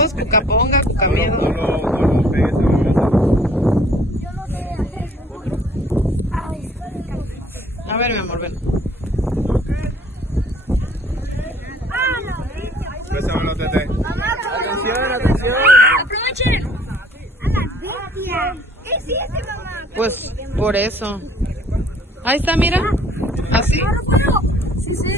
todos cucaponga, cucamiedo. No lo pegues en la mesa. Yo no sé hacer eso. Ay, A ver, mi amor, ven. Pésamelo, Tete. Atención, atención. Aprovechen. A la bestia. ¿Qué hiciste, mamá? Pues, por eso. Ahí está, mira. Así. No lo puedo. Sí, sí.